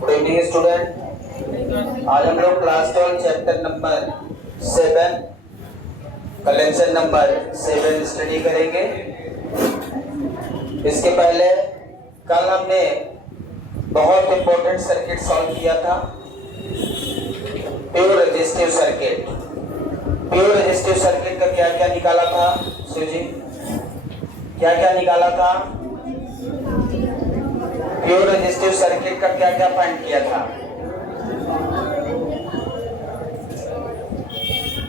Good evening student. आज हम लोग class 12 chapter number 7 collection number 7 study करेंगे। इसके पहले कल हमने बहुत इंपॉर्टेंट सर्किट सॉल्व किया था, pure resistive circuit. Pure resistive circuit का क्या क्या निकाला था शिव जी? क्या क्या निकाला था? प्योर रेजिस्टिव सर्किट का क्या क्या फाइंड किया था?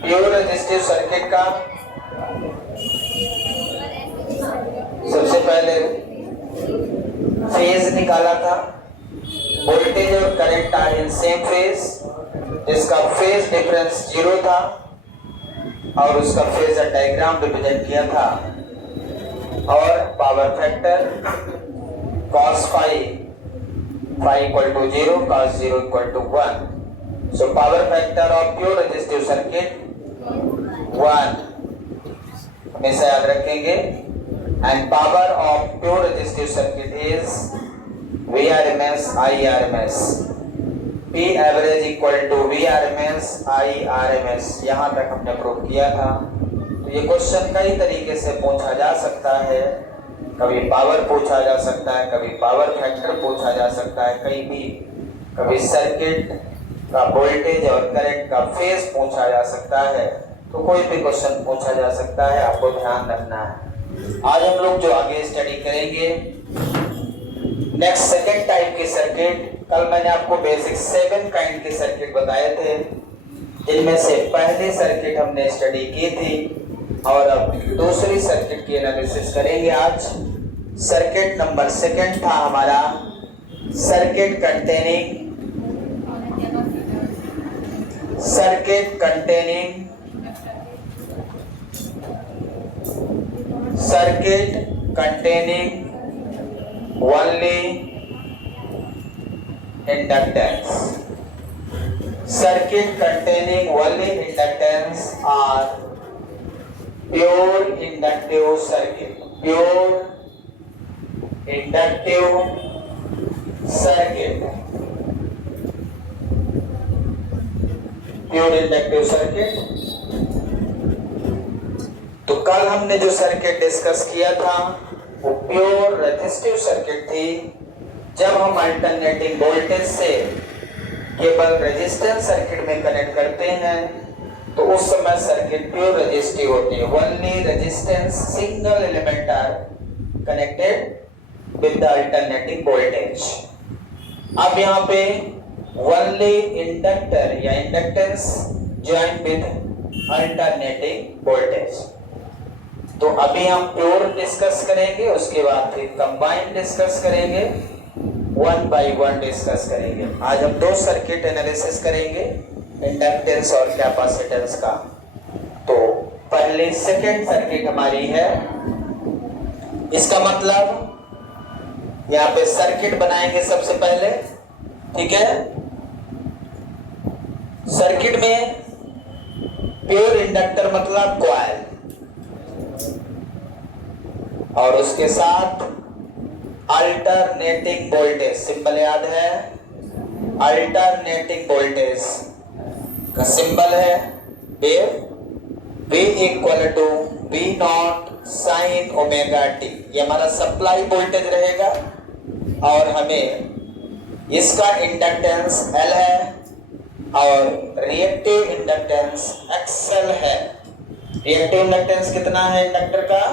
प्योर रेजिस्टिव सर्किट का सबसे पहले फेज निकाला था। वोल्टेज और current are in same phase, जिसका फेज डिफरेंस 0 था और उसका फेजर डायग्राम रिप्रेजेंट किया था। और power factor cos phi equal to 0, cos 0 equal to 1. So power factor of pure resistive circuit 1 हमेशा याद रखेंगे। And power of pure resistive circuit is Vrms Irms, P average equal to Vrms Irms। यहाँ तक हमने prove किया था। तो ये क्वेश्चन कई तरीके से पूछा जा सकता है। कभी पावर पूछा जा सकता है, कभी पावर फैक्टर पूछा जा सकता है, कभी सर्किट का वोल्टेज और करंट का फेज पूछा जा सकता है। तो कोई भी क्वेश्चन पूछा जा सकता है, आपको ध्यान रखना है। आज हम लोग जो आगे स्टडी करेंगे नेक्स्ट सेकंड टाइप के सर्किट। कल मैंने आपको बेसिक 7 काइंड के सर्किट बताए थे, जिनमें से पहले सर्किट हमने स्टडी की थी और अब दूसरी सर्किट की एनालिसिस करेंगे। आज सर्किट नंबर 2 था हमारा, circuit containing only inductance. Circuit containing only inductance are pure inductive circuit. Pure inductive circuit, pure inductive circuit. तो कल हमने जो सर्किट डिस्कस किया था वो प्योर रेजिस्टिव सर्किट थी। जब हम अल्टरनेटिंग वोल्टेज से केवल रेजिस्टेंस सर्किट में कनेक्ट करते हैं तो उस समय सर्किट प्योर रेजिस्टिव होती है। Only resistance single element are connected with the alternating voltage. अब यहाँ पे ओनली इंडक्टर या inductance join with alternating voltage. तो अभी हम प्योर डिस्कस करेंगे, उसके बाद फिर कंबाइंड डिस्कस करेंगे, 1 by 1 डिस्कस करेंगे। आज हम 2 सर्किट एनालिसिस करेंगे, इंडक्टेंस और कैपेसिटेंस का। तो पहले सेकंड सर्किट हमारी है, इसका मतलब यहाँ पे सर्किट बनाएंगे सबसे पहले, ठीक है। सर्किट में प्योर इंडक्टर मतलब कॉइल, और उसके साथ अल्टरनेटिंग वोल्टेज, सिंबल याद है, अल्टरनेटिंग वोल्टेज का सिंबल है wave, V equal to V naught sine omega T. ये हमारा सप्लाई वोल्टेज रहेगा और हमें इसका इंडक्टेंस L है और रिएक्टिव इंडक्टेंस XL है। रिएक्टिव इंडक्टेंस कितना है इंडक्टर का?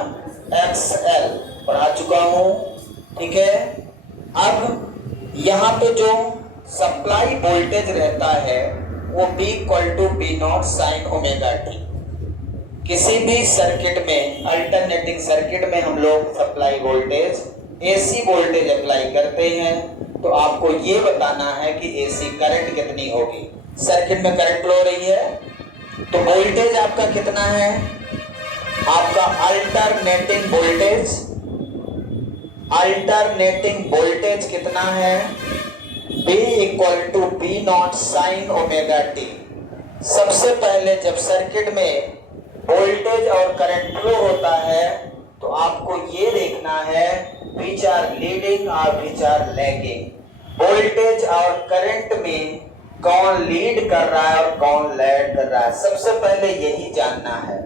XL पढ़ा चुका हूं, ठीक है। अब यहाँ पे जो सप्लाई वोल्टेज रहता है वो B equal to B naught sine omega T. किसी भी सर्किट में, अल्टरनेटिंग सर्किट में हम लोग supply voltage AC voltage apply करते हैं, तो आपको ये बताना है कि AC करंट कितनी होगी। सर्किट में करंट फ्लो हो रही है तो वोल्टेज आपका कितना है? आपका अल्टरनेटिंग वोल्टेज कितना है? B equal to B naught sine omega T. सबसे पहले जब सर्किट में वोल्टेज और करंट फ्लो होता है तो आपको ये देखना है which are leading और which are lagging। वोल्टेज और करंट में कौन लीड कर रहा है और कौन लैग कर रहा है, सबसे पहले यही जानना है।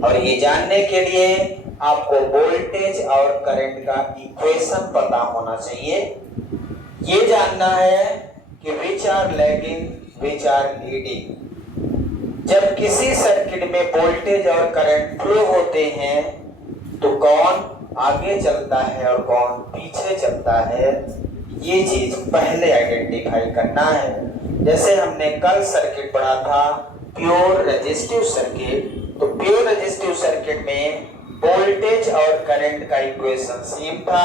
और ये जानने के लिए आपको वोल्टेज और करंट का इक्वेशन पता होना चाहिए। ये जानना है कि which are lagging, which are leading. जब किसी सर्किट में वोल्टेज और करंट फ्लो होते हैं तो कौन आगे चलता है और कौन पीछे चलता है, ये चीज पहले आइडेंटिफाई करना है। जैसे हमने कल सर्किट पढ़ा था प्योर रेजिस्टिव सर्किट, तो प्योर रेजिस्टिव सर्किट में वोल्टेज और करंट का इक्वेशन सेम था,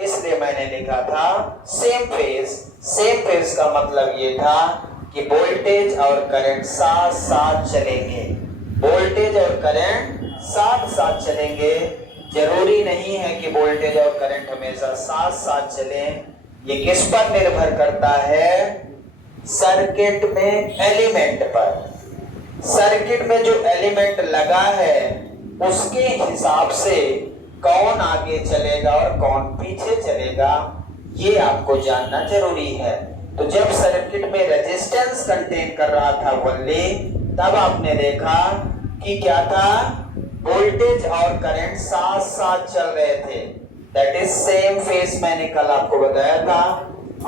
इसलिए मैंने लिखा था सेम फेज। सेम फेज का मतलब ये था कि वोल्टेज और करंट साथ साथ चलेंगे। वोल्टेज और करंट साथ साथ चलेंगे। जरूरी नहीं है कि वोल्टेज और करंट हमेशा साथ साथ चले। ये किस पर निर्भर करता है? सर्किट में एलिमेंट पर। सर्किट में जो एलिमेंट लगा है उसके हिसाब से कौन आगे चलेगा और कौन पीछे चलेगा, ये आपको जानना जरूरी है। तो जब सर्किट में रेजिस्टेंस कंटेन कर रहा था वोल्टे, तब आपने देखा कि क्या था, वोल्टेज और करंट साथ साथ चल रहे थे। That is same phase. मैंने कल आपको बताया था।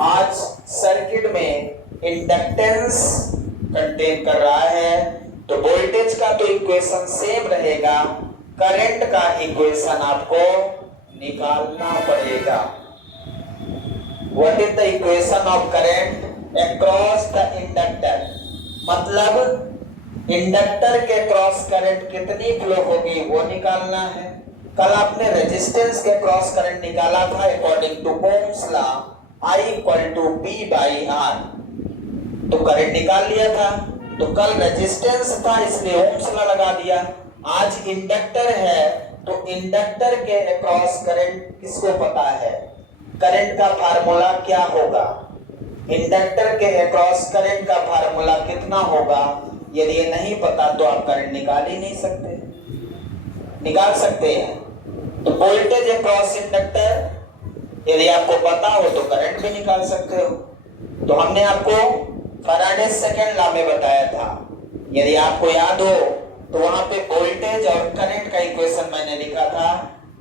आज सर्किट में इंडक्टेंस कंटेन कर रहा है, तो वोल्टेज का तो इक्वेशन सेम रहेगा, करंट का इक्वेशन आपको निकालना पड़ेगा। What is the equation of current across the inductor? मतलब इंडक्टर के क्रॉस करंट कितनी फ्लो होगी वो निकालना है। कल आपने रेजिस्टेंस के क्रॉस करंट निकाला था according to Ohm's law, I equal to B by R, तो करंट निकाल लिया था। तो कल रेजिस्टेंस था इसलिए ओम्स लॉ लगा दिया। आज इंडक्टर है तो इंडक्टर के अक्रॉस करंट किसको पता है? करंट का फार्मूला क्या होगा? इंडक्टर के अक्रॉस करंट का फार्मूला कितना होगा? यदि ये नहीं पता तो आप करंट निकाल ही नहीं सकते। निकाल सकते हैं तो वोल्टेज अक्रॉस इंडक्टर यदि आपको पता हो तो करंट भी निकाल सकते हो। तो हमने आपको फैराडे सेकंड लॉ में बताया था, यदि आपको याद हो तो वहां पे वोल्टेज और करंट का इक्वेशन मैंने लिखा था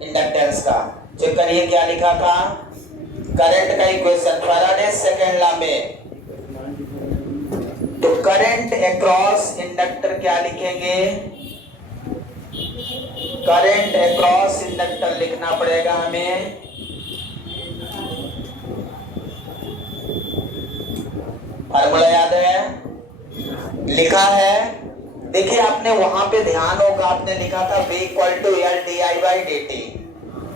इंडक्टेंस का। चेक करिए क्या लिखा था। करंट का इक्वेशन फैराडे सेकंड लॉ में, तो करंट अक्रॉस इंडक्टर क्या लिखेंगे? करंट अक्रॉस इंडक्टर लिखना पड़ेगा हमें फार्मूला याद है? लिखा है। देखिए आपने वहां पे ध्यान होगा, आपने लिखा था V equal to L D I by D T.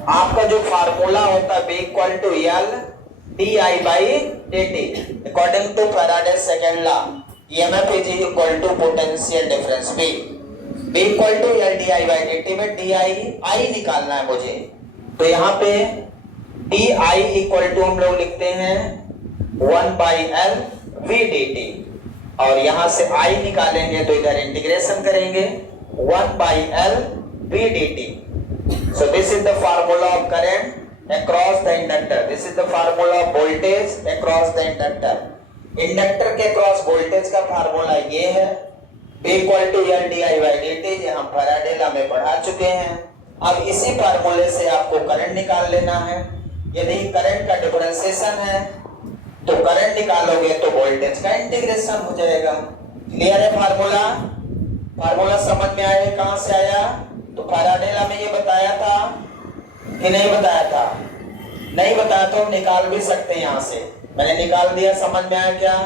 आपका जो फार्मूला होता है V equal to L D I by D T according to Faraday second law. EMF is equal to potential difference V। V equal to L D I by D T में D I निकालना है मुझे। तो यहाँ पे D I equal to हम लोग लिखते हैं 1 by L V D T, और यहां से I निकालेंगे तो इधर इंटीग्रेशन करेंगे 1 by L V D T. So this is the formula of current across the inductor. This is the formula of voltage across the inductor. Inductor के cross voltage का formula ये है V equal to L D I by D T, ये हम Faraday law में पढ़ा चुके हैं। अब इसी फार्मूले से आपको करंट निकाल लेना है। यदि करंट का डिफरेंशिएशन है तो करंट निकालोगे तो वोल्टेज का इंटीग्रेशन हो जाएगा। क्लियर है फार्मूला? फार्मूला समझ में आया? कहां से आया? तो फैराडे लॉ में ये बताया था कि नहीं बताया था? नहीं बताया तो हम निकाल भी सकते हैं यहां से। मैंने निकाल दिया, समझ में आया क्या?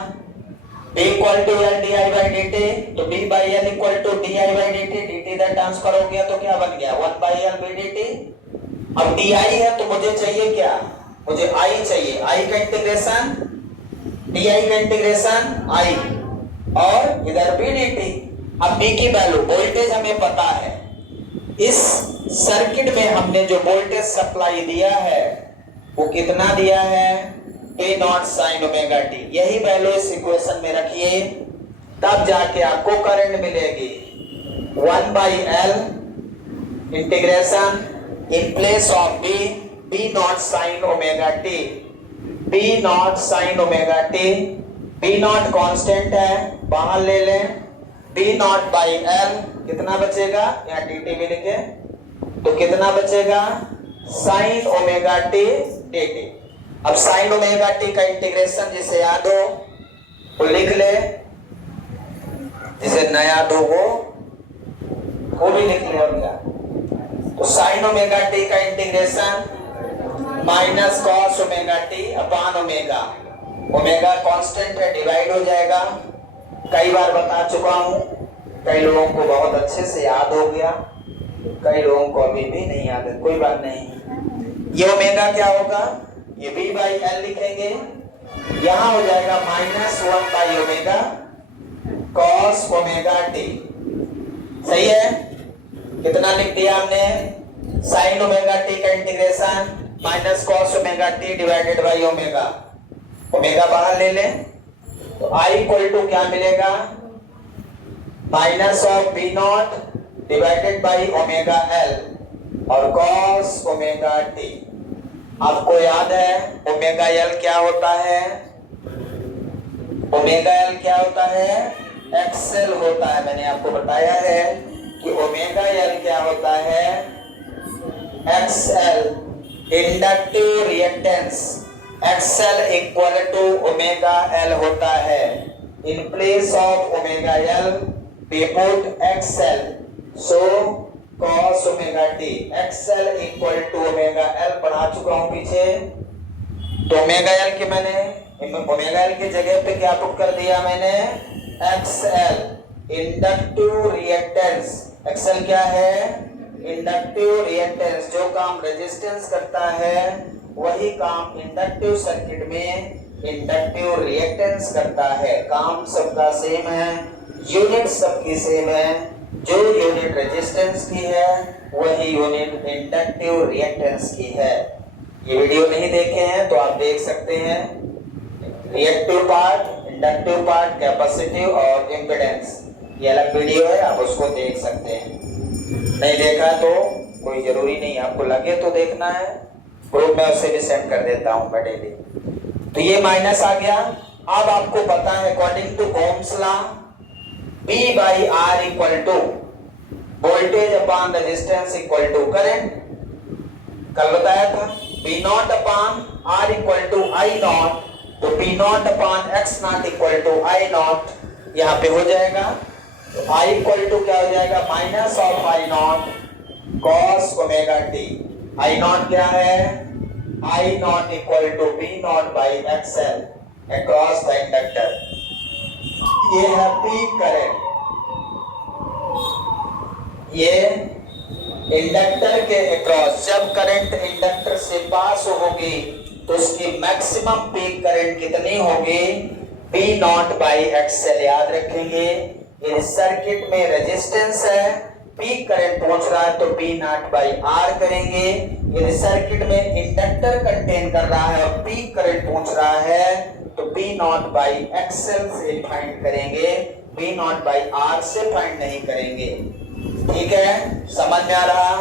B equal to L D I by D T, तो B by L equal to D I by D T, D T इधर ट्रांसफर हो गया तो क्या बन गया 1 by L B D T. अब डी आई है तो मुझे चाहिए क्या? मुझे I चाहिए। I का इंटीग्रेशन डी आई का इंटीग्रेशन I और इधर बी डी टी। अब B की वैल्यू, वोल्टेज हमें पता है। इस सर्किट में हमने जो वोल्टेज सप्लाई दिया है वो कितना दिया है? P naught sine omega T. यही वैल्यू इस इक्वेशन में रखिए, तब जाके आपको करंट मिलेगी 1 by L integration in place of B naught sine omega T. B naught sine omega T, B naught constant है बाहर ले लें, बी नॉट बाई एल कितना बचेगा, यहाँ डी टी भी लिखे तो कितना बचेगा sign omega T D T. अब साइन ओमेगा टी का इंटीग्रेशन जिसे याद हो वो लिख ले, जिसे न याद हो वो भी लिख ले। और क्या तो साइन ओमेगा टी का integration minus cos omega T upon omega, omega constant है डिवाइड हो जाएगा। कई बार बता चुका हूं, कई लोगों को बहुत अच्छे से याद हो गया, कई लोगों को अभी भी नहीं याद है, कोई बात नहीं। ये ओमेगा क्या होगा, ये बी बाई एल लिखेंगे, यहां हो जाएगा minus 1 by omega cos omega T. सही है, कितना लिख दिया हमने, साइन ओमेगा टी का integration minus cos omega T divided by omega, omega बाहर ले लें तो I इक्वल टू क्या मिलेगा, minus of B naught divided by omega L और कॉस ओमेगा टी। आपको याद है ओमेगा एल क्या होता है, ओमेगा एल क्या होता है, एक्सेल होता है। मैंने आपको बताया है कि ओमेगा एल क्या होता है, XL inductive reactance, XL equal to omega L होता है। In place of omega L we put XL, so cos omega T, XL equal to omega L पढ़ा चुका हूं पीछे। तो ओमेगा एल के मैंने ओमेगा एल की जगह पे क्या पुट कर दिया मैंने, XL इंडक्टिव रिएक्टेंस। XL क्या है, इंडक्टिव रिएक्टेंस, जो काम रेजिस्टेंस करता है वही काम इंडक्टिव सर्किट में इंडक्टिव रिएक्टेंस करता है। काम सबका सेम है, यूनिट सबकी सेम है, जो यूनिट रेजिस्टेंस की है वही यूनिट इंडक्टिव रिएक्टेंस की है। ये वीडियो नहीं देखे हैं तो आप देख सकते हैं, reactive part, inductive part, capacitive और इम्पीडेंस, ये अलग वीडियो है, आप उसको देख सकते हैं। नहीं देखा तो कोई जरूरी नहीं, आपको लगे तो देखना है, ग्रुप में उसे भी सेंड कर देता हूं मैं डेली। तो ये माइनस आ गया। अब आपको पता है according to Ohm's law B by R equal to voltage upon resistance equal to current, कल बताया था। B naught upon R equal to I naught, तो B naught upon X naught equal to I naught यहाँ पे हो जाएगा। तो I equal to क्या हो जाएगा, minus of I naught cos omega T. I naught क्या है, I naught equal to B naught by XL across the inductor. ये है पीक करंट, ये इंडक्टर के अक्रॉस जब करंट इंडक्टर से पास होगी तो उसकी मैक्सिमम पीक करंट कितनी होगी, P नॉट बाई XL। याद रखेंगे इस सर्किट में रेजिस्टेंस है, पीक करंट पहुंच रहा है तो P नॉट बाई R करेंगे। यदि सर्किट में इंडक्टर कंटेन कर रहा है और पीक करंट पहुंच रहा है तो P नॉट बाई XL से फाइंड करेंगे, P नॉट बाई R से फाइंड नहीं करेंगे। ठीक है, समझ में आ रहा।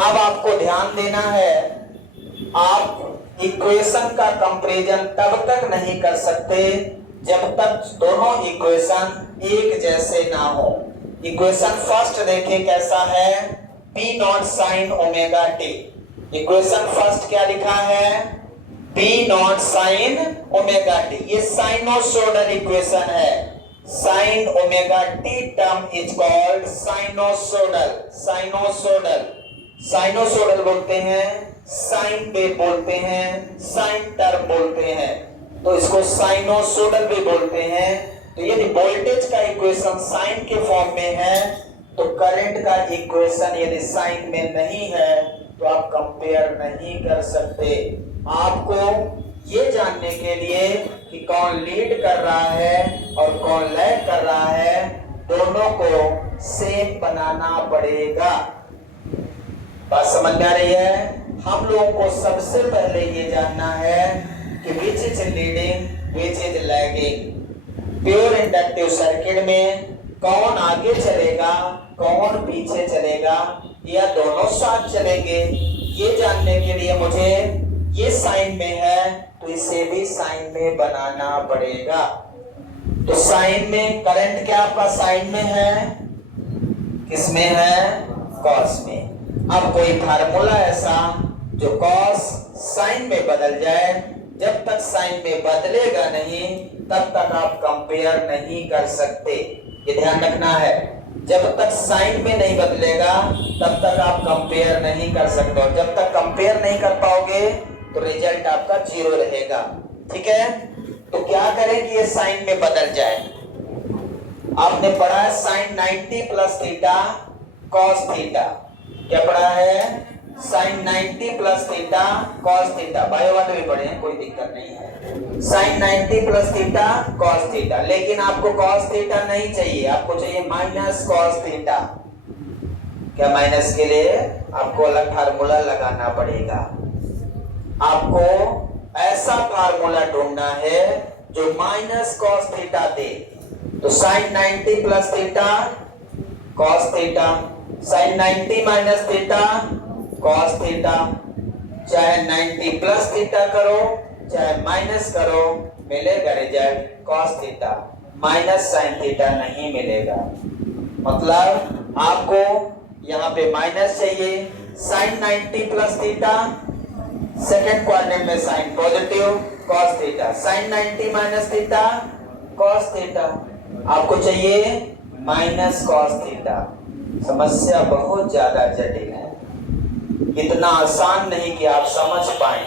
अब आपको ध्यान देना है, आप इक्वेशन का कंपैरिजन तब तक नहीं कर सकते जब तक दोनों इक्वेशन एक जैसे ना हो। इक्वेशन फर्स्ट देखें कैसा है, P naught sine omega T. Equation first क्या लिखा है, P naught sine omega T, ये साइनोसोडल इक्वेशन है। Sign omega T term is called sinusoidal. Sinusoidal, sinusoidal बोलते हैं, साइन वेव बोलते हैं, साइन टर्म बोलते हैं, तो इसको साइनोसोडल भी बोलते हैं। तो यदि वोल्टेज का इक्वेशन साइन के फॉर्म में है तो करंट का इक्वेशन यदि साइन में नहीं है तो आप कंपेयर नहीं कर सकते। आपको ये जानने के लिए कि कौन लीड कर रहा है और कौन लैग कर रहा है, दोनों को सेम बनाना पड़ेगा। बात समझ में आ रही है। हम लोगों को सबसे पहले ये जानना है कि विच is leading, which is lagging. Pure inductive circuit में कौन आगे चलेगा, कौन पीछे चलेगा, या दोनों साथ चलेंगे, ये जानने के लिए मुझे ये साइन में है तो इसे भी साइन में बनाना पड़ेगा। तो साइन में करंट क्या आपका साइन में है, किसमें है, कॉस में। अब कोई फार्मूला ऐसा जो कॉस साइन में बदल जाए, जब तक साइन में बदलेगा नहीं तब तक आप कंपेयर नहीं कर सकते, ये ध्यान रखना है। जब तक साइन में नहीं बदलेगा तब तक आप कंपेयर नहीं कर सकते, और जब तक कंपेयर नहीं कर पाओगे तो रिजल्ट आपका 0 रहेगा। ठीक है, तो क्या करें कि ये साइन में बदल जाए। आपने पढ़ा है sine 90 plus theta cos theta, क्या पढ़ा है, sine 90 plus theta cos theta, bio वाले भी पढ़े हैं, कोई दिक्कत नहीं है। Sine 90 plus theta cos theta, लेकिन आपको कॉस थीटा नहीं चाहिए, आपको चाहिए माइनस कॉस थीटा। क्या माइनस के लिए आपको अलग फार्मूला लगाना पड़ेगा। आपको ऐसा फार्मूला ढूंढना है जो माइनस कॉस थीटा दे। तो sine 90 plus theta cos theta, sine 90 minus theta cos theta, चाहे 90 प्लस थीटा करो चाहे माइनस करो, मिलेगा result cos theta, minus sine theta नहीं मिलेगा। मतलब आपको यहाँ पे माइनस चाहिए, sine 90 plus theta, second quadrant में sine positive cos theta, sine 90 minus theta cos theta, आपको चाहिए माइनस कॉस थीटा। समस्या बहुत ज्यादा जटिल है, इतना आसान नहीं कि आप समझ पाए।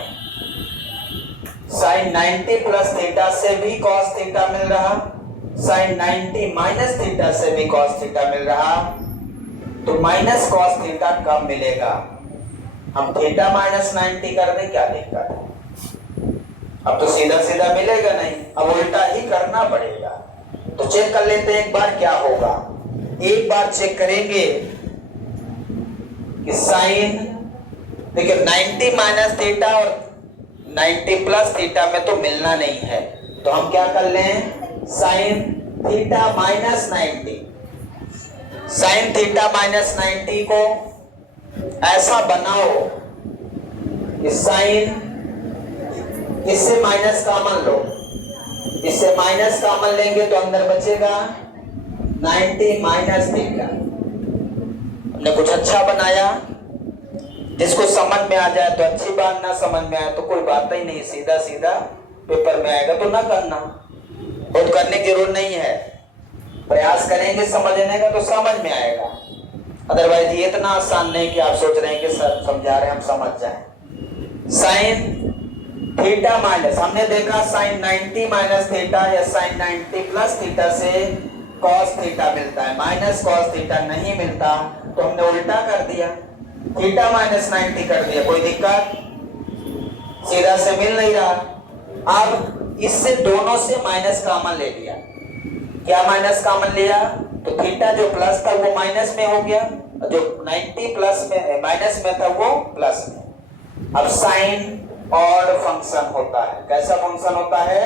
साइन 90 प्लस थीटा से भी कॉस थीटा मिल रहा, साइन 90 माइनस थीटा से भी कॉस थीटा मिल रहा, तो माइनस कॉस थीटा कब मिलेगा। हम थीटा माइनस 90 कर दें, क्या दिक्कत है, अब तो सीधा सीधा मिलेगा नहीं, अब उल्टा ही करना पड़ेगा। तो चेक कर लेते हैं एक बार क्या होगा। एक बार चेक करेंगे कि साइन, देखिए 90 माइनस थीटा और 90 प्लस थीटा में तो मिलना नहीं है, तो हम क्या कर लें, sign theta minus 90, sign theta minus 90 को ऐसा बनाओ कि साइन, इससे माइनस कॉमन लो, इससे माइनस कॉमन लेंगे तो अंदर बचेगा 90 माइनस थीटा। हमने कुछ अच्छा बनाया, जिसको समझ में आ जाए तो अच्छी बात, ना समझ में आए तो कोई बात ही नहीं, सीधा सीधा पेपर में आएगा तो ना करना, बहुत करने की जरूरत नहीं है, प्रयास करेंगे समझने का तो समझ में आएगा। अदरवाइज ये इतना आसान नहीं कि आप सोच रहे हैं कि सर समझा रहे हैं हम समझ जाएं। साइन थीटा माइनस, हमने देखा साइन 90 माइनस थीटा या साइन 90 प्लस थीटा से कॉस थीटा मिलता है, माइनस कॉस थीटा नहीं मिलता, तो हमने उल्टा कर दिया, थीटा माइनस 90 कर दिया, कोई दिक्कत, सीधा से मिल नहीं रहा। अब इससे दोनों से माइनस कॉमन ले लिया, क्या माइनस कॉमन लिया, तो थीटा जो प्लस था वो माइनस में हो गया, जो 90 प्लस में माइनस में था वो प्लस में। अब साइन ऑड फंक्शन होता है, कैसा फंक्शन होता है,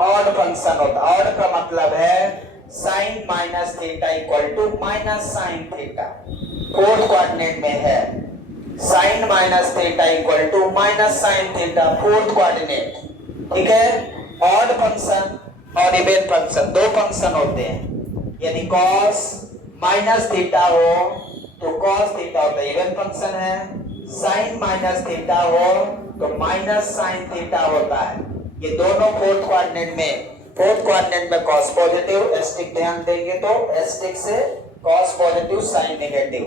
ऑड फंक्शन होता है। ऑड का मतलब है sine minus theta equal to minus sine theta, fourth quadrant में है, sine minus theta equal to minus sine theta, fourth quadrant. ठीक है, ऑड फंक्शन और इवन फंक्शन दो फंक्शन होते हैं, यदि कॉस माइनस थीटा हो तो कॉस थीटा होता है, इवन फंक्शन है, साइन माइनस थीटा हो तो माइनस साइन थीटा होता है। ये दोनों फोर्थ क्वाड्रेंट में, फोर्थ क्वाड्रेंट में कॉस पॉजिटिव, एस्टिक ध्यान देंगे तो एस्टिक से कॉस पॉजिटिव साइन नेगेटिव,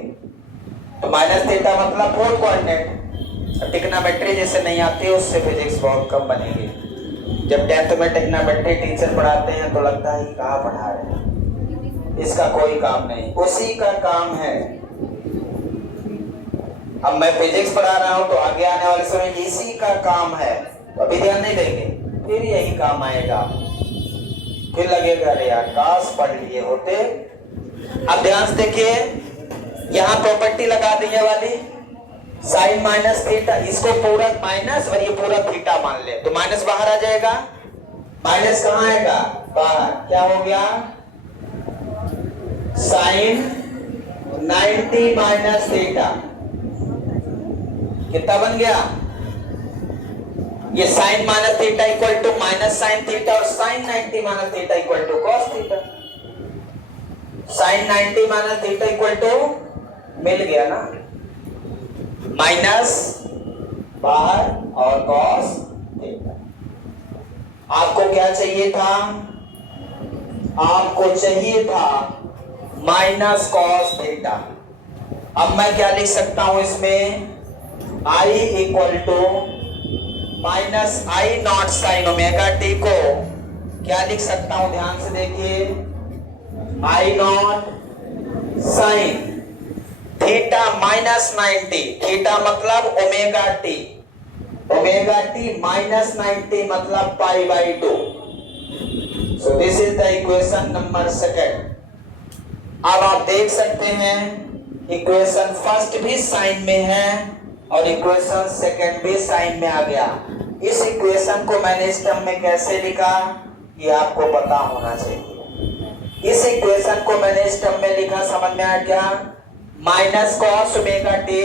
तो माइनस थीटा मतलब फोर्थ क्वाड्रेंट। टिग्नोमेट्री जैसे नहीं आती है उससे फिजिक्स बहुत कम बनेगी, जब 10th में टिग्नोमेट्री टीचर पढ़ाते हैं तो लगता है कहाँ पढ़ा रहे हैं, इसका कोई काम नहीं, उसी का काम है। अब मैं फिजिक्स पढ़ा रहा हूं तो आगे आने वाले समय इसी का काम है, अभी ध्यान नहीं देंगे फिर यही काम आएगा, फिर लगेगा अरे यार काश पढ़ लिए होते। अब ध्यान से देखिए, यहाँ प्रॉपर्टी लगा दी है वाली, साइन माइनस थीटा, इसको पूरा माइनस और ये पूरा थीटा मान ले तो माइनस बाहर आ जाएगा, माइनस कहाँ आएगा, बाहर, क्या हो गया, साइन 90 माइनस थीटा कितना बन गया, ये sine minus theta equal to minus sine theta और sine 90 minus theta equal to cos theta. Sine 90 minus theta equal to मिल गया ना, माइनस बाहर और कॉस थीटा। आपको क्या चाहिए था? आपको चाहिए था माइनस कॉस थीटा। अब मैं क्या लिख सकता हूं इसमें? I equal to minus I naught sine omega T को क्या लिख सकता हूं? ध्यान से देखिए, I naught sine theta minus 90, theta मतलब ओमेगा टी माइनस 90 मतलब pi by 2। So this is the equation number second. अब आप देख सकते हैं इक्वेशन फर्स्ट भी साइन में है और इक्वेशन सेकंड भी साइन में आ गया। इस इक्वेशन को मैंने इस टर्म में कैसे लिखा ये आपको पता होना चाहिए। इस इक्वेशन को मैंने इस टर्म में लिखा, समझ में आया क्या? माइनस कॉस ओमेगा टी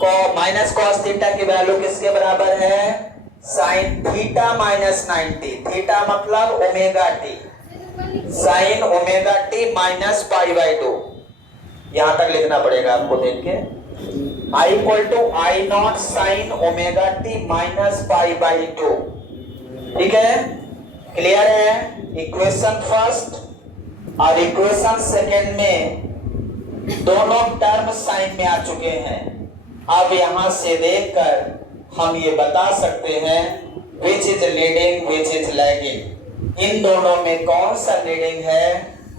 को माइनस कॉस थीटा की वैल्यू किसके बराबर है? साइन थीटा माइनस 90, थीटा मतलब omega T, sine omega T minus pi by 2। यहां तक लिखना पड़ेगा आपको, देख के I equal to I naught sine omega T minus pi by 2। ठीक है, क्लियर है? इक्वेशन फर्स्ट और इक्वेशन सेकेंड में दोनों टर्म साइन में आ चुके हैं। अब यहां से देखकर हम ये बता सकते हैं which is leading which is lagging. इन दोनों में कौन सा लीडिंग है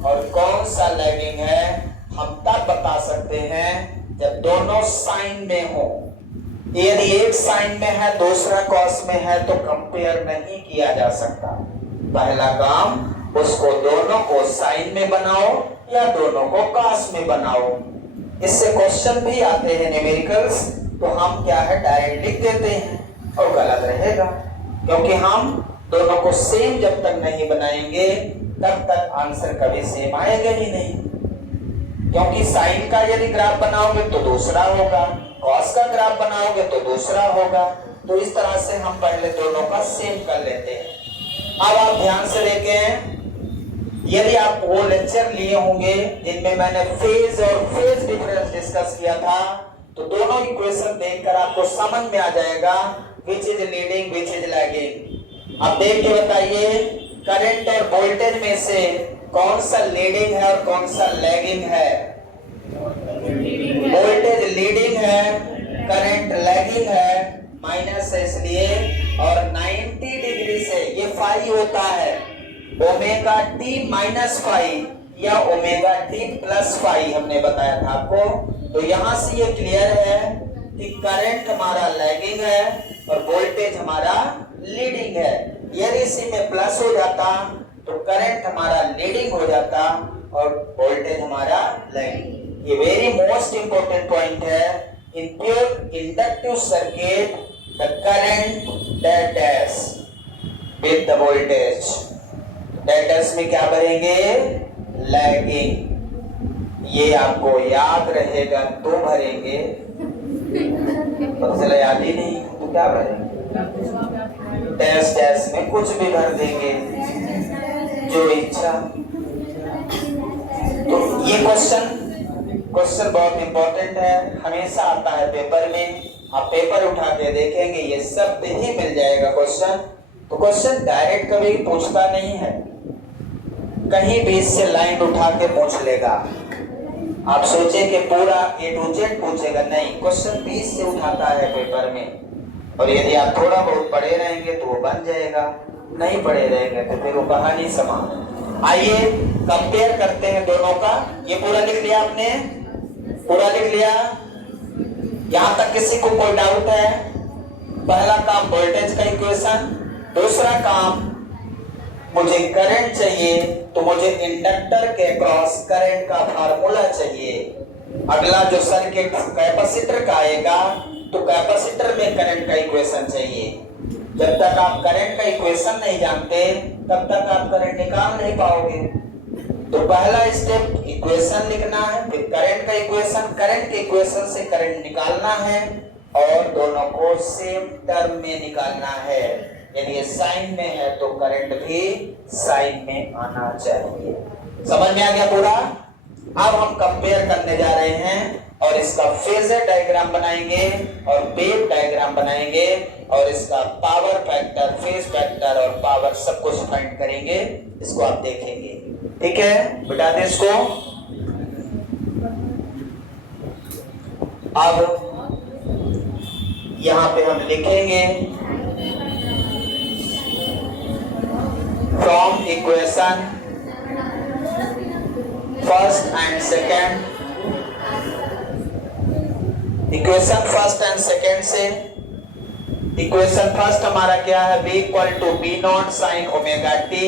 और कौन सा लैगिंग है हम तब बता सकते हैं जब दोनों साइन में हो। यदि एक साइन में है दूसरा कॉस में है तो कंपेयर नहीं किया जा सकता। पहला काम उसको दोनों को साइन में बनाओ या दोनों को कॉस में बनाओ। इससे क्वेश्चन भी आते हैं न्यूमेरिकल्स, तो हम क्या है डायरेक्ट लिख देते हैं और गलत रहेगा, क्योंकि हम दोनों को सेम जब तक नहीं बनाएंगे तब तक आंसर कभी सेम आएगा ही नहीं। क्योंकि साइन का यदि ग्राफ बनाओगे तो दूसरा होगा, कॉस का ग्राफ बनाओगे तो दूसरा होगा। तो इस तरह से हम पहले दोनों का सेम कर लेते हैं। अब आप ध्यान से देखें, यदि आप वो लेक्चर लिए होंगे जिनमें मैंने फेज और फेज डिफरेंस डिस्कस किया था, तो दोनों इक्वेशन देखकर आपको समझ में आ जाएगा विच is leading which is lagging. अब देख के बताइए करंट और वोल्टेज में से कौन सा लीडिंग है और कौन सा लैगिंग है? वोल्टेज लीडिंग है, करंट लैगिंग है, माइनस है इसलिए, और 90 डिग्री से ये फाई होता है ओमेगा टी माइनस फाई या ओमेगा टी प्लस फाई, हमने बताया था आपको। तो यहां से ये क्लियर है कि करंट हमारा लैगिंग है और वोल्टेज हमारा लीडिंग है। यदि इसी में प्लस हो जाता तो करंट हमारा लीडिंग हो जाता और वोल्टेज हमारा लैगिंग। ये वेरी मोस्ट इंपोर्टेंट पॉइंट है। In pure inductive circuit the current that dash with the voltage that dash में क्या भरेंगे? लैगिंग। ये आपको याद रहेगा तो भरेंगे, पता चला याद ही नहीं तो क्या भरेंगे? डैश डैश में कुछ भी भर देंगे जो इच्छा। तो ये क्वेश्चन बहुत इंपॉर्टेंट है, हमेशा आता है पेपर में। आप पेपर उठा के देखेंगे ये सब ही मिल जाएगा क्वेश्चन। तो क्वेश्चन डायरेक्ट कभी पूछता नहीं है, कहीं भी इससे लाइन उठा के पूछ लेगा। आप सोचे कि पूरा A to Z पूछेगा, नहीं, क्वेश्चन 20 से उठाता है पेपर में। और यदि आप थोड़ा बहुत पढ़े रहेंगे तो वो बन जाएगा, नहीं पढ़े रहेंगे तो फिर वो कहानी समान। आइए कंपेयर करते हैं दोनों का। ये पूरा लिख लिया आपने? पूरा लिख लिया? यहां तक किसी को कोई डाउट है? पहला काम वोल्टेज का इक्वेशन, दूसरा काम मुझे करंट चाहिए तो मुझे इंडक्टर के क्रॉस करंट का फार्मूला चाहिए। अगला जो सर्किट कैपेसिटर का आएगा तो कैपेसिटर में करंट का इक्वेशन चाहिए। जब तक आप करंट का इक्वेशन नहीं जानते तब तक आप करंट निकाल नहीं पाओगे। तो पहला स्टेप इक्वेशन लिखना है, फिर करंट का इक्वेशन, करंट के इक्वेशन से करंट निकालना है, और दोनों को सेम टर्म में निकालना है। यदि ये साइन में है तो करंट भी साइन में आना चाहिए। समझ में आ गया पूरा? अब हम कंपेयर करने जा रहे हैं और इसका फेजर डायग्राम बनाएंगे और वेव डायग्राम बनाएंगे और इसका पावर फैक्टर, फेज फैक्टर और पावर सब कुछ फाइंड करेंगे। इसको आप देखेंगे, ठीक है? बिठा दे इसको। अब यहां पे हम लिखेंगे from equation first and second. Equation first and second से, इक्वेशन फर्स्ट हमारा क्या है? v equal to B naught sine omega T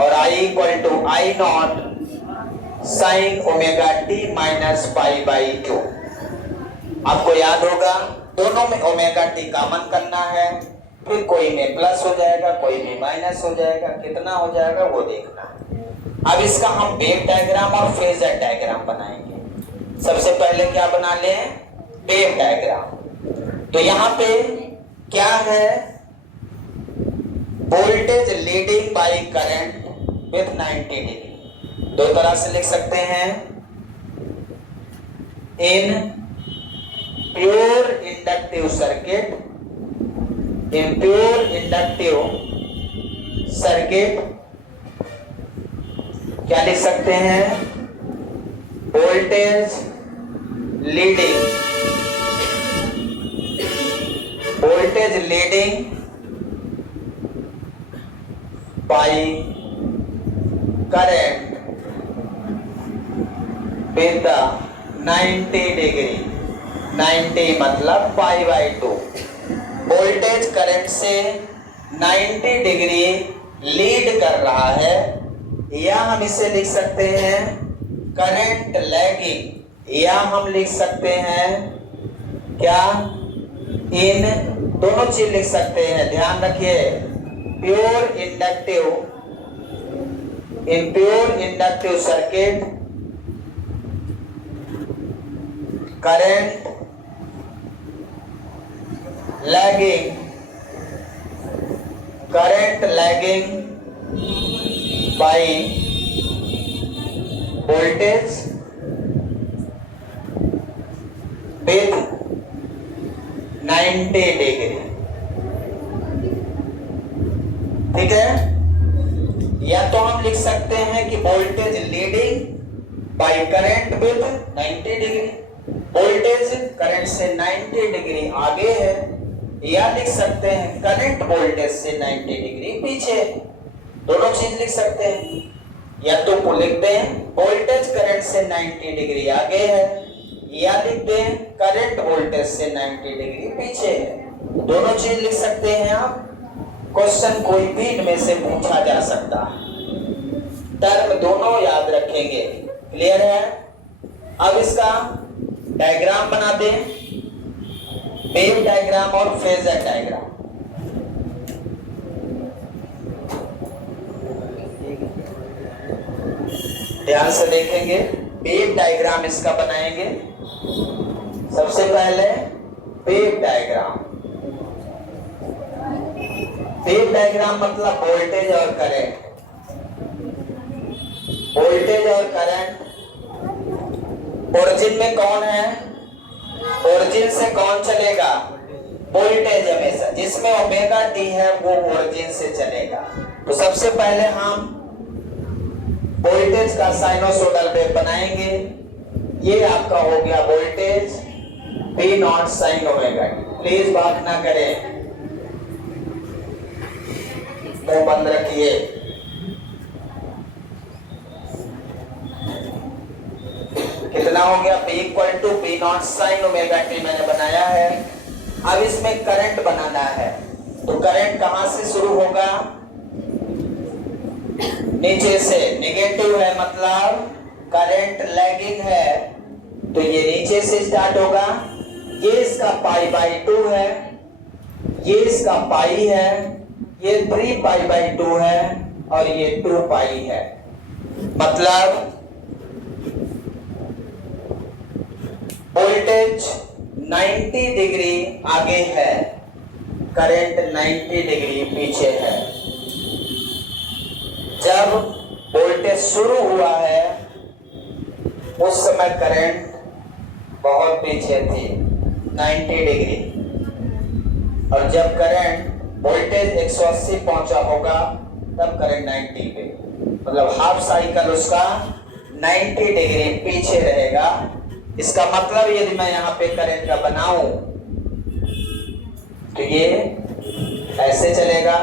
और I equal to I naught sine omega T minus pi by Q. आपको याद होगा दोनों में ओमेगा टी कॉमन करना है, फिर कोई में प्लस हो जाएगा, कोई में माइनस हो जाएगा, कितना हो जाएगा वो देखना है। अब इसका हम वेव डायग्राम और फेजर डायग्राम बनाएंगे। सबसे पहले क्या बना लें? Wave diagram. तो यहाँ पे क्या है? Voltage leading by current with 90 degree. दो तरह से लिख सकते हैं। In pure inductive circuit, in pure inductive circuit क्या लिख सकते हैं? Voltage leading, voltage leading by current with 90 degree. 90 मतलब पाई बाई 2। वोल्टेज करंट से 90 डिग्री लीड कर रहा है, या हम इसे लिख सकते हैं करंट लैगिंग, या हम लिख सकते हैं क्या? इन दोनों चीज लिख सकते हैं। ध्यान रखिए, pure inductive, in pure inductive circuit current lagging, current lagging by voltage with 90 degree. ठीक है? या तो हम लिख सकते हैं कि voltage leading by current with 90 degree, voltage current से 90 डिग्री आगे है, या लिख सकते हैं करंट वोल्टेज से 90 डिग्री पीछे। दोनों चीज लिख सकते हैं। या तो लिखते हैं वोल्टेज करंट से 90 डिग्री आगे है, या लिखते हैं करंट वोल्टेज से 90 डिग्री पीछे है। दोनों चीज लिख सकते हैं आप। क्वेश्चन कोई भी इनमें से पूछा जा सकता है। टर्म दोनों याद रखेंगे। क्लियर है? अब इसका डायग्राम बना दें, वेव डायग्राम और फेजर डायग्राम। ध्यान से देखेंगे। वेव डायग्राम इसका बनाएंगे। सबसे पहले वेव डायग्राम। वेव डायग्राम मतलब वोल्टेज और करंट, वोल्टेज और करंट। ओरिजिन में कौन है? ओरिजिन से कौन चलेगा? वोल्टेज हमेशा। जिसमें ओमेगा टी है वो ओरिजिन से चलेगा। तो सबसे पहले हम वोल्टेज का साइनोसोडल वेव बनाएंगे। ये आपका हो गया voltage V naught sine omega T. Please बात ना करें, मुंह बंद रखिए। कितना हो गया? P equal to V naught sine omega T मैंने बनाया है। अब इसमें करंट बनाना है। तो करंट कहां से शुरू होगा? नीचे से। नेगेटिव है मतलब करंट लैगिंग है, तो ये नीचे से स्टार्ट होगा। ये इसका पाई बाई 2 है, ये इसका पाई है, ये 3 पाई बाई 2 है और ये 2 पाई है। मतलब वोल्टेज 90 डिग्री आगे है, करंट 90 डिग्री पीछे है। जब वोल्टेज शुरू हुआ है उस समय करंट बहुत पीछे थी, 90 डिग्री, और जब करंट वोल्टेज 180 पहुंचा होगा तब करंट 90 पे, मतलब हाफ साइकिल उसका 90 डिग्री पीछे रहेगा। इसका मतलब यदि मैं यहाँ पे करंट का बनाऊं तो ये ऐसे चलेगा,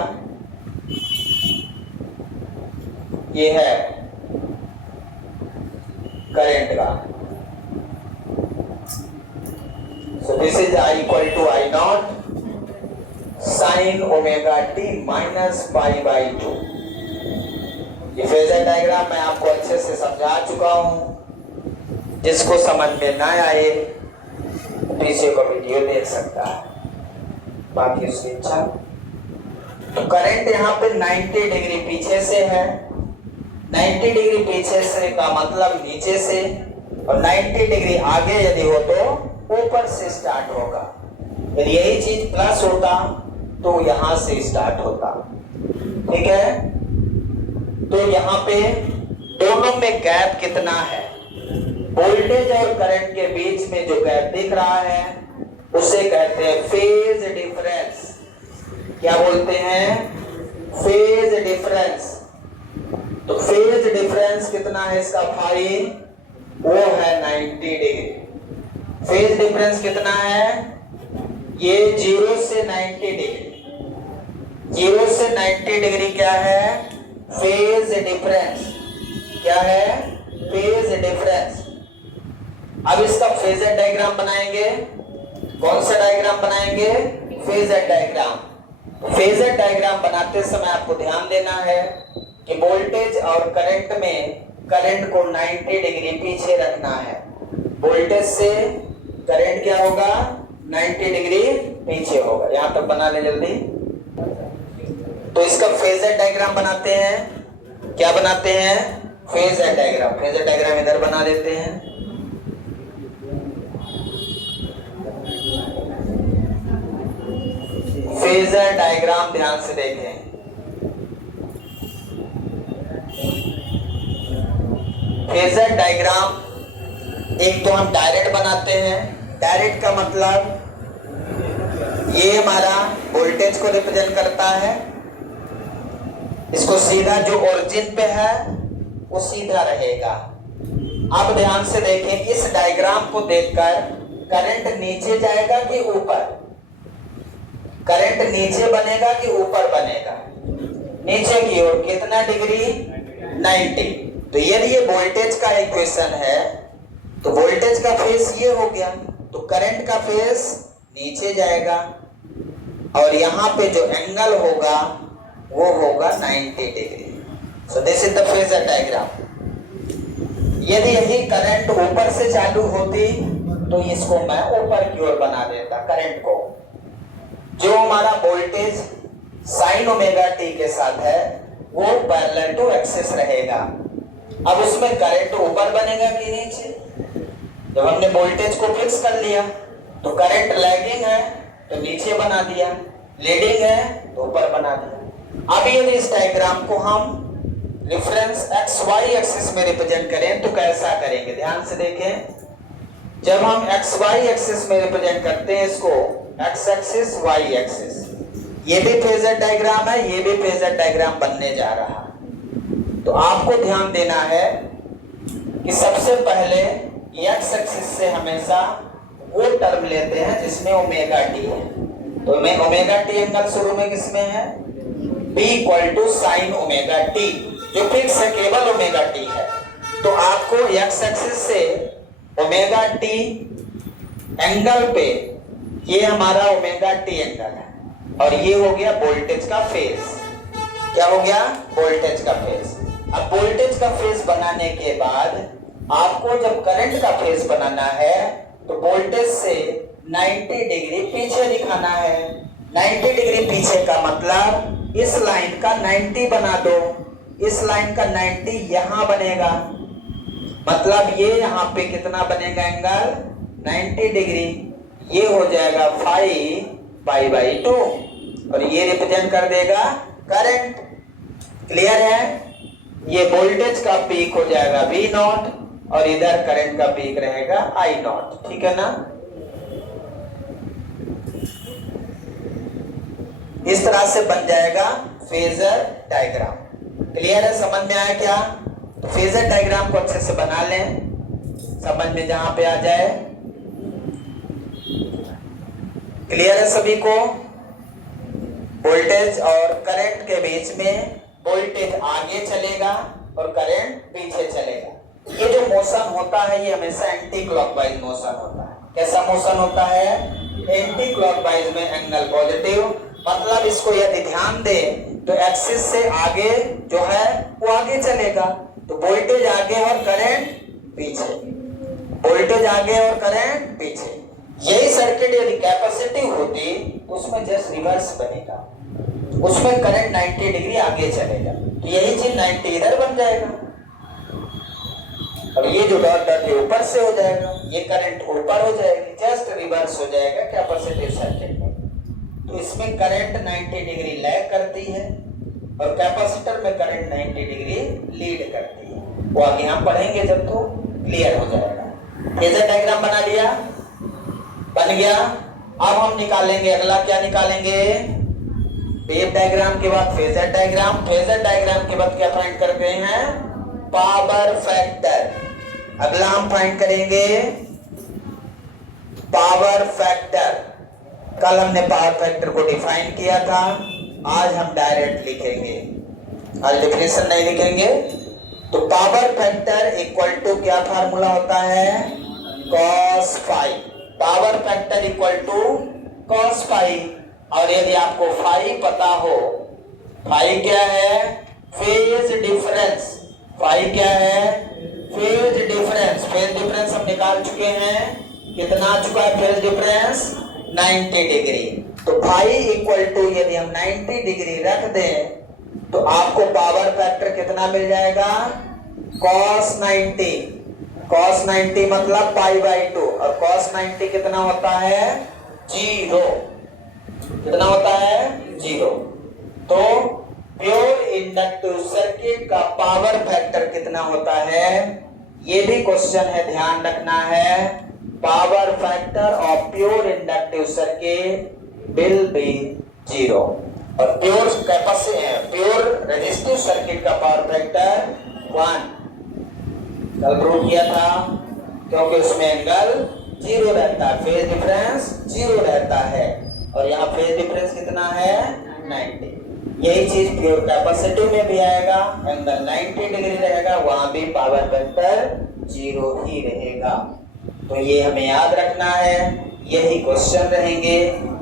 ये है करंट का। So this is I equal to I naught sin omega t minus pi by 2। ये फेजर डायग्राम मैं आपको अच्छे से समझा चुका हूं। जिसको समझ में ना आए पीछे का वीडियो देख सकता है, बाकी उसकी इच्छा। तो करंट यहाँ पे 90 डिग्री पीछे से है, 90 डिग्री पीछे से का मतलब नीचे से, और 90 डिग्री आगे यदि हो तो ऊपर से स्टार्ट होगा। यदि यही चीज प्लस होता तो यहां से स्टार्ट होता, ठीक है। तो यहाँ पे दोनों में गैप कितना है, वोल्टेज और करंट के बीच में जो गैप दिख रहा है उसे कहते हैं फेज डिफरेंस। क्या बोलते हैं? Phase difference. तो फेज डिफरेंस कितना है इसका भाई? वो है 90 डिग्री। फेज डिफरेंस कितना है? ये 0 से 90 डिग्री। 0 से 90 डिग्री क्या है? Phase difference. क्या है? Phase difference. अब इसका फेजर डायग्राम बनाएंगे। कौन सा डायग्राम बनाएंगे? Phasor diagram. फेजर डायग्राम बनाते समय आपको ध्यान देना है कि वोल्टेज और करंट में करंट को 90 डिग्री पीछे रखना है। वोल्टेज से करंट क्या होगा? 90 डिग्री पीछे होगा। यहां तक बना ले जल्दी। तो इसका फेजर डायग्राम बनाते हैं। क्या बनाते हैं? Phasor diagram. फेजर डायग्राम इधर बना देते हैं। फेजर डायग्राम ध्यान से देखें। फेजर डायग्राम एक तो हम डायरेक्ट बनाते हैं। डायरेक्ट का मतलब ये हमारा वोल्टेज को रिप्रेजेंट करता है। इसको सीधा जो ओरिजिन पे है वो सीधा रहेगा। अब ध्यान से देखें, इस डायग्राम को देखकर करंट नीचे जाएगा कि ऊपर? करंट नीचे बनेगा कि ऊपर बनेगा? नीचे की ओर। कितना डिग्री? 90। तो यदि ये वोल्टेज का इक्वेशन है तो वोल्टेज का फेस ये हो गया, तो करंट का फेस नीचे जाएगा और यहाँ पे जो एंगल होगा वो होगा 90 degree. So this is the phasor diagram. यदि यही करंट ऊपर से चालू होती तो इसको मैं ऊपर की ओर बना देता। करंट को, जो हमारा वोल्टेज साइन ओमेगा टी के साथ है वो पैरेलल टू एक्सिस रहेगा। अब उसमें करंट ऊपर बनेगा कि नीचे? जब हमने वोल्टेज को फिक्स कर लिया तो करंट लैगिंग है तो नीचे बना दिया, लीडिंग है तो ऊपर बना दिया। अब यदि इस डायग्राम को हम रिफरेंस एक्स वाई एक्सिस में रिप्रेजेंट करें तो कैसा करेंगे? ध्यान से देखें। जब हम एक्स वाई एक्सिस में रिप्रेजेंट करते हैं इसको, एक्स एक्सिस वाई एक्सिस, ये भी फेजर डायग्राम है, ये भी फेजर डायग्राम बनने जा रहा है। तो आपको ध्यान देना है कि सबसे पहले एक्स एक्सिस से हमेशा वो टर्म लेते हैं जिसमें ओमेगा टी है। तो मैं ओमेगा टी एंगल शुरू में किसमें है? B equal to sine omega T, जो फिक्स है, केवल ओमेगा टी है। तो आपको एक्स एक्सिस से ओमेगा टी एंगल पे, ये हमारा ओमेगा टी एंगल है और ये हो गया वोल्टेज का फेज। क्या हो गया? वोल्टेज का फेज। अब वोल्टेज का फेज बनाने के बाद आपको जब करंट का फेज बनाना है तो वोल्टेज से 90 डिग्री पीछे दिखाना है। 90 डिग्री पीछे का मतलब इस लाइन का 90 बना दो। इस लाइन का 90 यहां बनेगा, मतलब ये यहां पे कितना बनेगा एंगल? 90 डिग्री। ये हो जाएगा 5 पाई बाई 2 और ये रिप्रेजेंट कर देगा करंट। क्लियर है? ये वोल्टेज का पीक हो जाएगा V नॉट और इधर करंट का पीक रहेगा I नॉट। ठीक है ना? इस तरह से बन जाएगा फेजर डायग्राम। क्लियर है? समझ में आया क्या? तो फेजर डायग्राम को अच्छे से बना लें, समझ में जहां पे आ जाए। क्लियर है सभी को? वोल्टेज और करंट के बीच में वोल्टेज आगे चलेगा और करंट पीछे चलेगा। ये जो मोशन होता है ये हमेशा एंटी क्लॉकवाइज मोशन होता है। कैसा मोशन होता है? एंटी क्लॉकवाइज में एंगल पॉजिटिव, मतलब इसको यदि ध्यान दे तो एक्सिस से आगे जो है वो आगे चलेगा, तो वोल्टेज आगे और करंट पीछे, वोल्टेज आगे और करंट पीछे। यही सर्किट यदि कैपेसिटिव होती तो उसमें जस्ट रिवर्स बनेगा, उसमें करंट 90 डिग्री आगे चलेगा, तो यही चीज 90 इधर बन जाएगा और ये जो डॉट डॉट है ऊपर से हो जाएगा, ये करंट ऊपर हो जाएगी, जस्ट रिवर्स हो जाएगा कैपेसिटिव सर्किट में। तो इसमें करंट 90 डिग्री लैग करती है और कैपेसिटर में करंट 90 डिग्री लीड करती है। वो आगे हम पढ़ेंगे जब, तो क्लियर हो जाएगा। फेजर डायग्राम बना लिया? बन गया। अब हम निकालेंगे अगला, क्या निकालेंगे? वेव डायग्राम के बाद फेजर डायग्राम, फेजर डायग्राम के बाद क्या फाइंड करते हैं? Power factor. अगला हम फाइंड करेंगे पावर फैक्टर। कल हमने पावर फैक्टर को डिफाइन किया था, आज हम डायरेक्ट लिखेंगे, आज डेफिनेशन नहीं लिखेंगे। तो पावर फैक्टर इक्वल टू क्या फार्मूला होता है? cos phi. Power factor equal to cos phi. और यदि आपको फाई पता हो, फाई क्या है? Phase difference. फाई क्या है? Phase difference. फेज डिफरेंस हम निकाल चुके हैं, कितना आ चुका है फेज डिफरेंस? 90 डिग्री। तो फाई इक्वल टू यदि हम 90 डिग्री रख दें तो आपको पावर फैक्टर कितना मिल जाएगा? cos 90। cos 90 मतलब पाई बाई 2 और cos 90 कितना होता है? 0। कितना होता है? 0। तो प्योर इंडक्टिव सर्किट का पावर फैक्टर कितना होता है? ये भी क्वेश्चन है, ध्यान रखना है। Power factor of pure inductive circuit will be 0 और प्योर प्योर रेजिस्टिव सर्किट का पावर फैक्टर 1। कल प्रूव किया था, क्योंकि उसमें एंगल 0 रहता है, फेज डिफरेंस 0 रहता है और यहाँ फेज डिफरेंस कितना है? 90। यही चीज प्योर कैपेसिटिव में भी आएगा, एंगल 90 डिग्री रहेगा, वहां भी पावर फैक्टर 0 ही रहेगा। तो ये हमें याद रखना है, यही क्वेश्चन रहेंगे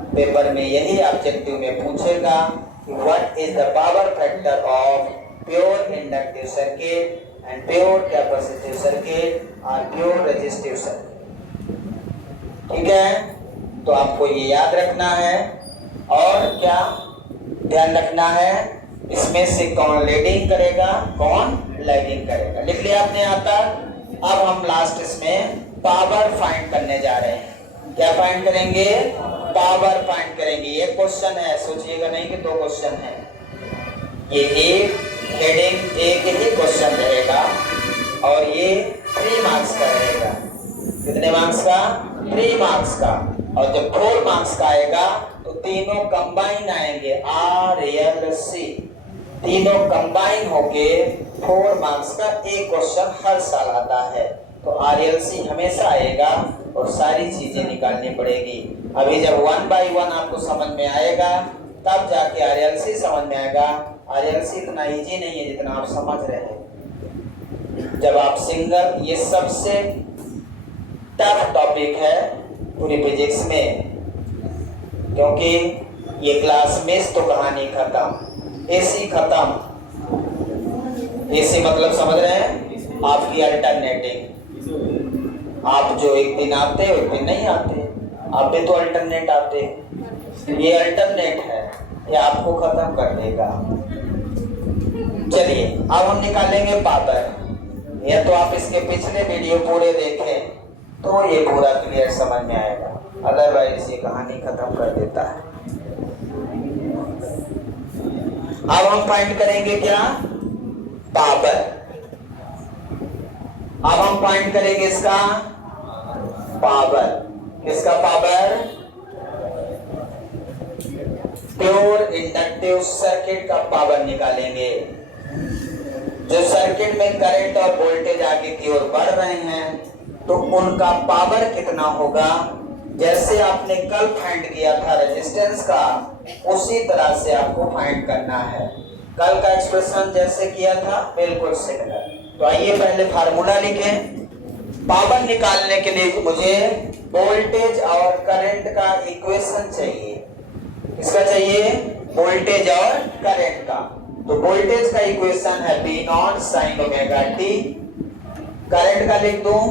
पेपर में, यही ऑब्जेक्टिव में पूछेगा कि what is the power factor of pure inductive circuit and pure capacitive circuit और प्योर रेजिस्टिव सर्किट। ठीक है? तो आपको ये याद रखना है और क्या ध्यान रखना है? इसमें से कौन लीडिंग करेगा, कौन लैगिंग करेगा, लिख लिया आपने यहाँ तक। अब हम लास्ट इसमें पावर फाइंड करने जा रहे हैं। क्या फाइंड करेंगे? पावर फाइंड करेंगे। ये क्वेश्चन है, सोचिएगा नहीं कि 2 क्वेश्चन है, ये एक हेडिंग एक ही क्वेश्चन रहेगा और ये 3 मार्क्स का रहेगा। कितने मार्क्स का? 3 मार्क्स का। और जब 4 मार्क्स का आएगा तो तीनों कंबाइन आएंगे, RLC, तीनों कंबाइन होके 4 मार्क्स का एक क्वेश्चन हर साल आता है। तो RLC हमेशा आएगा और सारी चीजें निकालनी पड़ेगी। अभी जब 1 by 1 आपको समझ में आएगा तब जाके RLC समझ में आएगा। RLC इतना इजी नहीं है जितना आप समझ रहे हैं। जब आप सिंगल, ये सबसे टफ टॉपिक है पूरी फिजिक्स में, क्योंकि ये क्लास मिस तो कहानी खत्म, AC खत्म। AC मतलब समझ रहे हैं? आपकी अल्टरनेटिंग। आप जो एक दिन आते हो एक दिन नहीं आते, आप भी तो अल्टरनेट आते। ये अल्टरनेट है, ये आपको खत्म कर देगा। चलिए अब हम निकालेंगे पावर। या तो आप इसके पिछले वीडियो पूरे देखें तो ये पूरा क्लियर समझ में आएगा। अदरवाइज ये कहानी खत्म कर देता है। अब हम फाइंड करेंगे क्या? पावर। अब हम फाइंड करेंगे इसका पावर। किसका पावर? प्योर इंडक्टिव सर्किट का पावर निकालेंगे। जो सर्किट में करंट और वोल्टेज आगे की ओर बढ़ रहे हैं तो उनका पावर कितना होगा, जैसे आपने कल फाइंड किया था रेजिस्टेंस का, उसी तरह से आपको फाइंड करना है। कल का एक्सप्रेशन जैसे किया था बिल्कुल सिमिलर। तो आइए पहले फार्मूला लिखें। पावर निकालने के लिए मुझे वोल्टेज और करंट का इक्वेशन चाहिए। किसका चाहिए? वोल्टेज और करंट का। तो वोल्टेज का इक्वेशन है V naught sine omega T. Current का लिख दूं,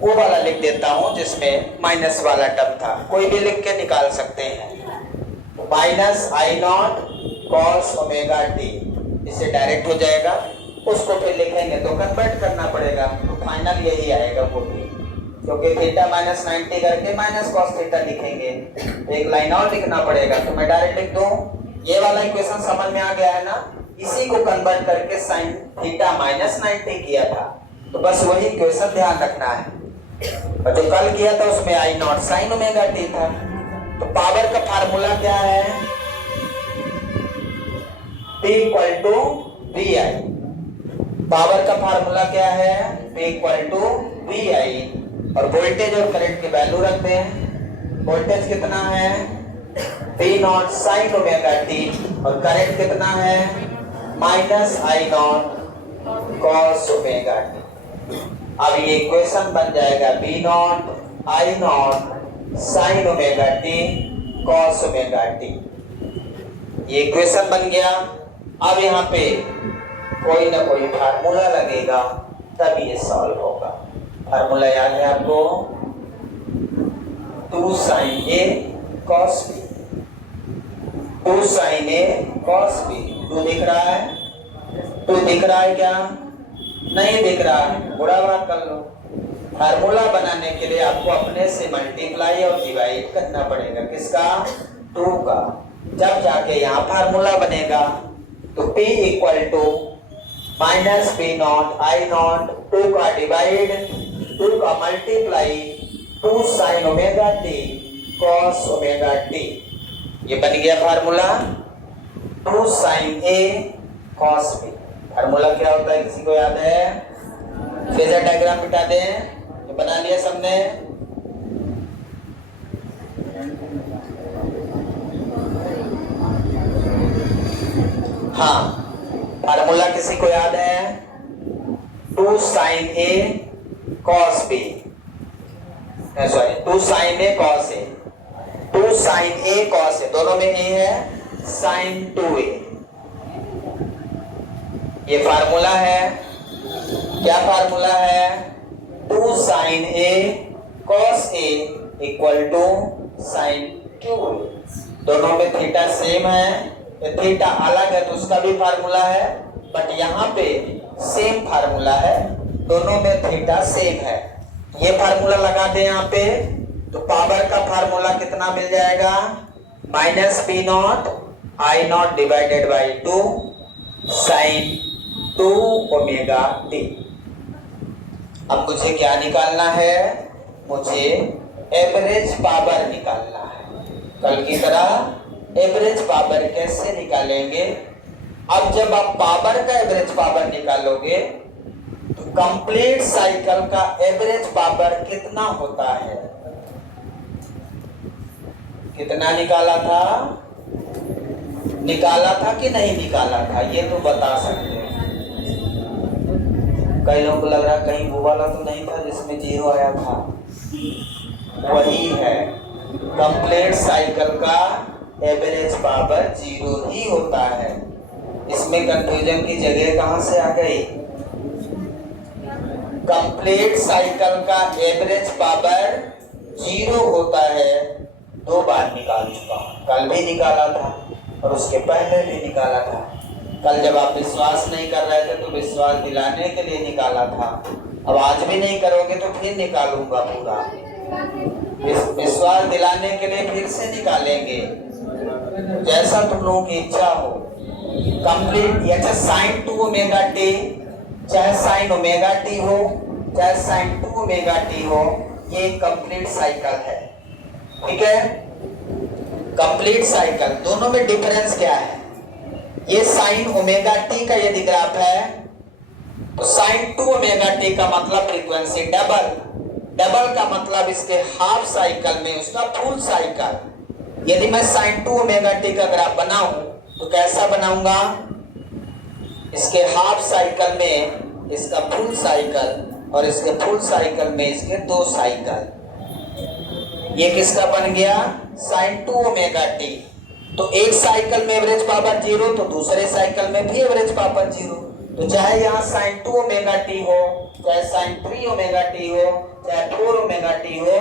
वो वाला लिख देता हूं जिसमें माइनस वाला टर्म था, कोई भी लिख के निकाल सकते हैं। Minus I not cos omega T, इससे डायरेक्ट हो जाएगा। उसको फिर लिखेंगे तो कन्वर्ट करना पड़ेगा, तो फाइनल यही आएगा वो भी, क्योंकि थीटा माइनस 90 करके माइनस कॉस थीटा लिखेंगे, एक लाइन और लिखना पड़ेगा। तो मैं डायरेक्ट लिख दूं, ये वाला इक्वेशन समझ में आ गया है ना? इसी को कन्वर्ट करके साइन थीटा माइनस 90 किया था, तो बस वही इक्वेशन ध्यान रखना है। और जो कल किया था उसमें I naught sine omega T था। तो पावर का फार्मूला क्या है? P equal to V I. Power का फार्मूला क्या है? P equal to V I. और वोल्टेज और करंट की वैल्यू रखते हैं। वोल्टेज कितना है? V naught sine omega T. और करंट कितना है? Minus I not cos omega T. अब ये इक्वेशन बन जाएगा V not I naught sine omega T cos omega T. ये इक्वेशन बन गया। अब यहाँ पे कोई ना कोई फार्मूला लगेगा तब ये सॉल्व होगा। फार्मूला याद है आपको? 2 sin A cos B। 2 sin A cos B। 2 दिख रहा है? 2 दिख रहा है क्या? नहीं दिख रहा है, बुरा बात कर लो। फार्मूला बनाने के लिए आपको अपने से मल्टीप्लाई और डिवाइड करना पड़ेगा। किसका? 2 का। जब जाके यहाँ फार्मूला बनेगा। तो P equal to minus P naught I naught, 2 का डिवाइड, 2 का multiply, 2 sine omega T cos omega T. ये बन गया formula 2 sine A cos B। Formula क्या होता है किसी को याद है? फेजर डायग्राम मिटा दें। ये बना लिया सबने? हाँ, फार्मूला किसी को याद है? 2 sine A cos B, sorry 2 sine A cos A। 2 sine A cos A, दोनों में A है, साइन 2A। ये फार्मूला है। क्या फार्मूला है? 2 sine A cos A equal to sine 2A। दोनों में थीटा सेम है, थीटा अलग है तो उसका भी फार्मूला है, बट यहाँ पे सेम फार्मूला है, दोनों में थीटा सेम है। ये फार्मूला लगा दे यहाँ पे, तो पावर का फार्मूला कितना मिल जाएगा? Minus P naught I naught divided by 2 sine 2 omega T. अब मुझे क्या निकालना है? मुझे एवरेज पावर निकालना है। कल की तरह एवरेज पावर कैसे निकालेंगे? अब जब आप पावर का एवरेज पावर निकालोगे तो कंप्लीट साइकिल का एवरेज पावर कितना होता है? कितना निकाला था? निकाला था कि नहीं निकाला था? ये तो बता सकते हैं। कई लोगों को लग रहा कहीं वो वाला तो नहीं था जिसमें 0 आया था, वही है। कंप्लीट साइकिल का एवरेज पावर 0 ही होता है। इसमें कंफ्यूजन की जगह कहां से आ गई? कंप्लीट साइकिल का एवरेज पावर 0 होता है। 2 बार निकाल चुका हूं, कल भी निकाला था और उसके पहले भी निकाला था। कल जब आप विश्वास नहीं कर रहे थे तो विश्वास दिलाने के लिए निकाला था। अब आज भी नहीं करोगे तो फिर निकालूंगा पूरा। विश्वास दिलाने के लिए फिर से निकालेंगे, जैसा तुम लोगों की इच्छा हो। कंप्लीट या चाहे साइन 2 ओमेगा टी, चाहे साइन ओमेगा टी हो, चाहे साइन 2 ओमेगा टी हो, ये कंप्लीट साइकिल है। ठीक है, कंप्लीट साइकिल। दोनों में डिफरेंस क्या है? ये साइन ओमेगा टी का यदि ग्राफ है तो साइन 2 ओमेगा टी का मतलब फ्रीक्वेंसी डबल, डबल का मतलब इसके हाफ साइकिल में उसका फुल साइकिल। यदि मैं साइन 2 ओमेगा टी का ग्राफ बनाऊं तो कैसा बनाऊंगा? इसके हाफ साइकिल में इसका फुल साइकिल और इसके फुल साइकिल में इसके 2 साइकिल। ये किसका बन गया? Sine 2 omega T. तो एक साइकिल में एवरेज पावर 0 तो दूसरे साइकिल में भी एवरेज पावर 0। तो चाहे यहाँ साइन 2 ओमेगा टी हो, चाहे साइन 3 ओमेगा टी हो, चाहे 4 ओमेगा टी हो,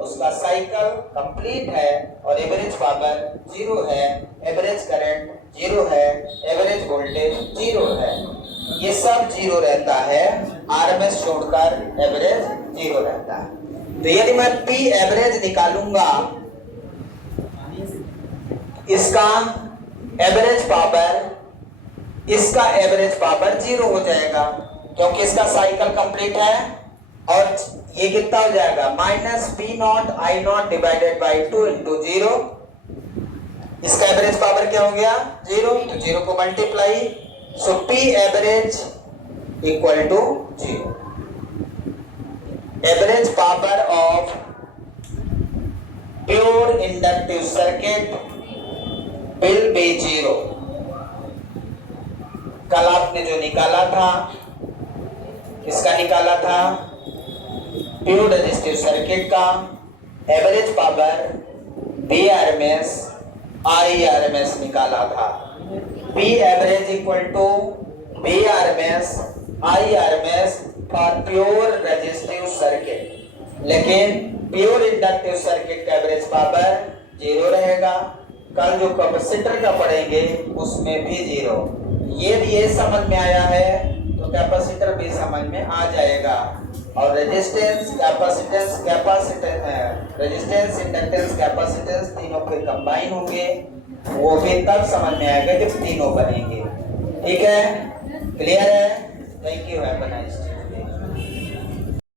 उसका साइकिल कंप्लीट है और एवरेज पावर 0 है, एवरेज करंट 0 है, एवरेज वोल्टेज 0 है। ये सब 0 रहता है, आरएमएस छोड़कर एवरेज 0 रहता है। तो यदि मैं पी एवरेज निकालूंगा, इसका एवरेज पावर, इसका एवरेज पावर 0 हो जाएगा क्योंकि इसका साइकिल कंप्लीट है। और ये कितना हो जाएगा? Minus P not I naught divided by 2 into 0। इसका एवरेज पावर क्या हो गया? 0। तो 0 को multiply, so P average equal to 0। Average power of pure inductive circuit will be 0। कल आपने जो निकाला था, किसका निकाला था? प्योर रेजिस्टिव सर्किट का एवरेज पावर Vrms Irms निकाला था। P average equal to Vrms Irms for pure resistive circuit. लेकिन प्योर इंडक्टिव सर्किट का एवरेज पावर 0 रहेगा। कल जो कैपेसिटर का पढ़ेंगे उसमें भी 0। ये समझ में आया है तो कैपेसिटर भी समझ में आ जाएगा। और resistance, capacitance, resistance, inductance, capacitance तीनों के कंबाइन होंगे, वो भी तब समझ में आएगा जब तीनों बनेंगे। ठीक है, क्लियर है? Thank you, have a nice day.